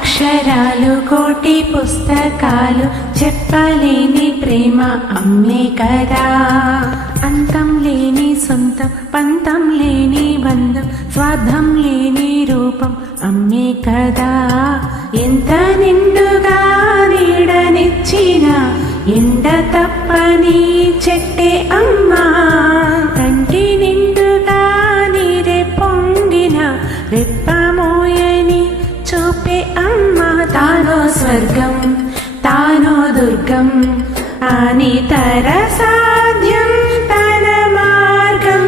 అక్షరాలు కోటి పుస్తకాలు చెప్పలేని ప్రేమ అమ్మే కదా. అంతం లేని సొంతం పంతం లేని బంధం స్వార్థం లేని రూపం అమ్మే కదా. ఎంత నిండుగా నీడనిచ్చిన ఎండ తప్పని చెట్టే అమ్మా. తండ్రి నిండుగా నీరే పొంగిన రెప్పమోయని చూపే అమ్మ తానో స్వర్గం తానో దుర్గం. అని తర సాధ్యం తన మార్గం.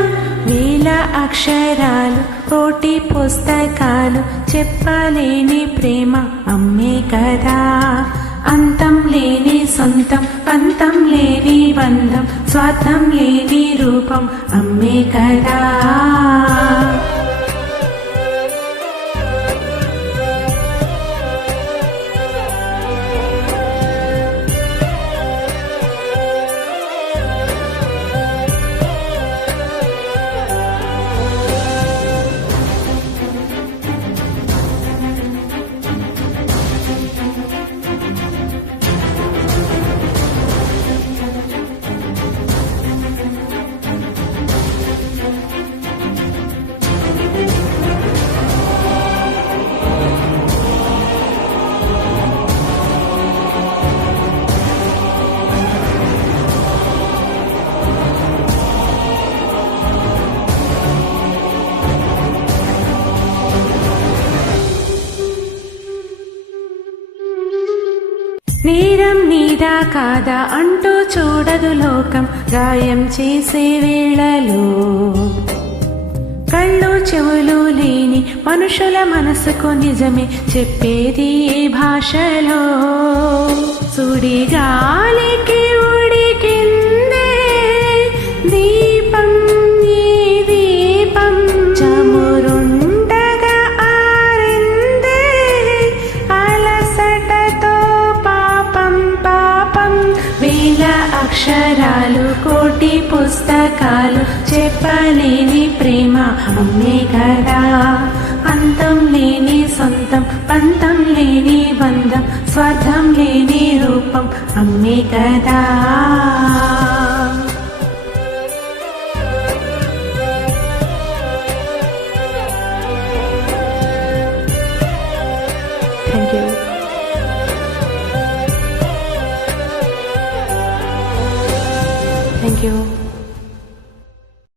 వేల అక్షరాలు కోటి పుస్తకాలు చెప్పలేని ప్రేమ అమ్మే కదా. అంతం లేని సొంతం పంతం లేని బంధం స్వార్థం లేని రూపం అమ్మే కదా. నేరం నీదా కాదా అంటూ చూడదు లోకం. గాయం చేసే వేళలో కళ్ళు చెవులు లేని మనుషుల మనసుకు నిజమే చెప్పేది ఏ భాషలో? సుడిగాలికి ఉడికిందే అక్షరాలు కోటి పుస్తకాలు చెప్పలేని ప్రేమ అమ్మే కదా. అంతం లేని సొంతం పంతం లేని బంధం స్వార్థం లేని రూపం అమ్మే కదా.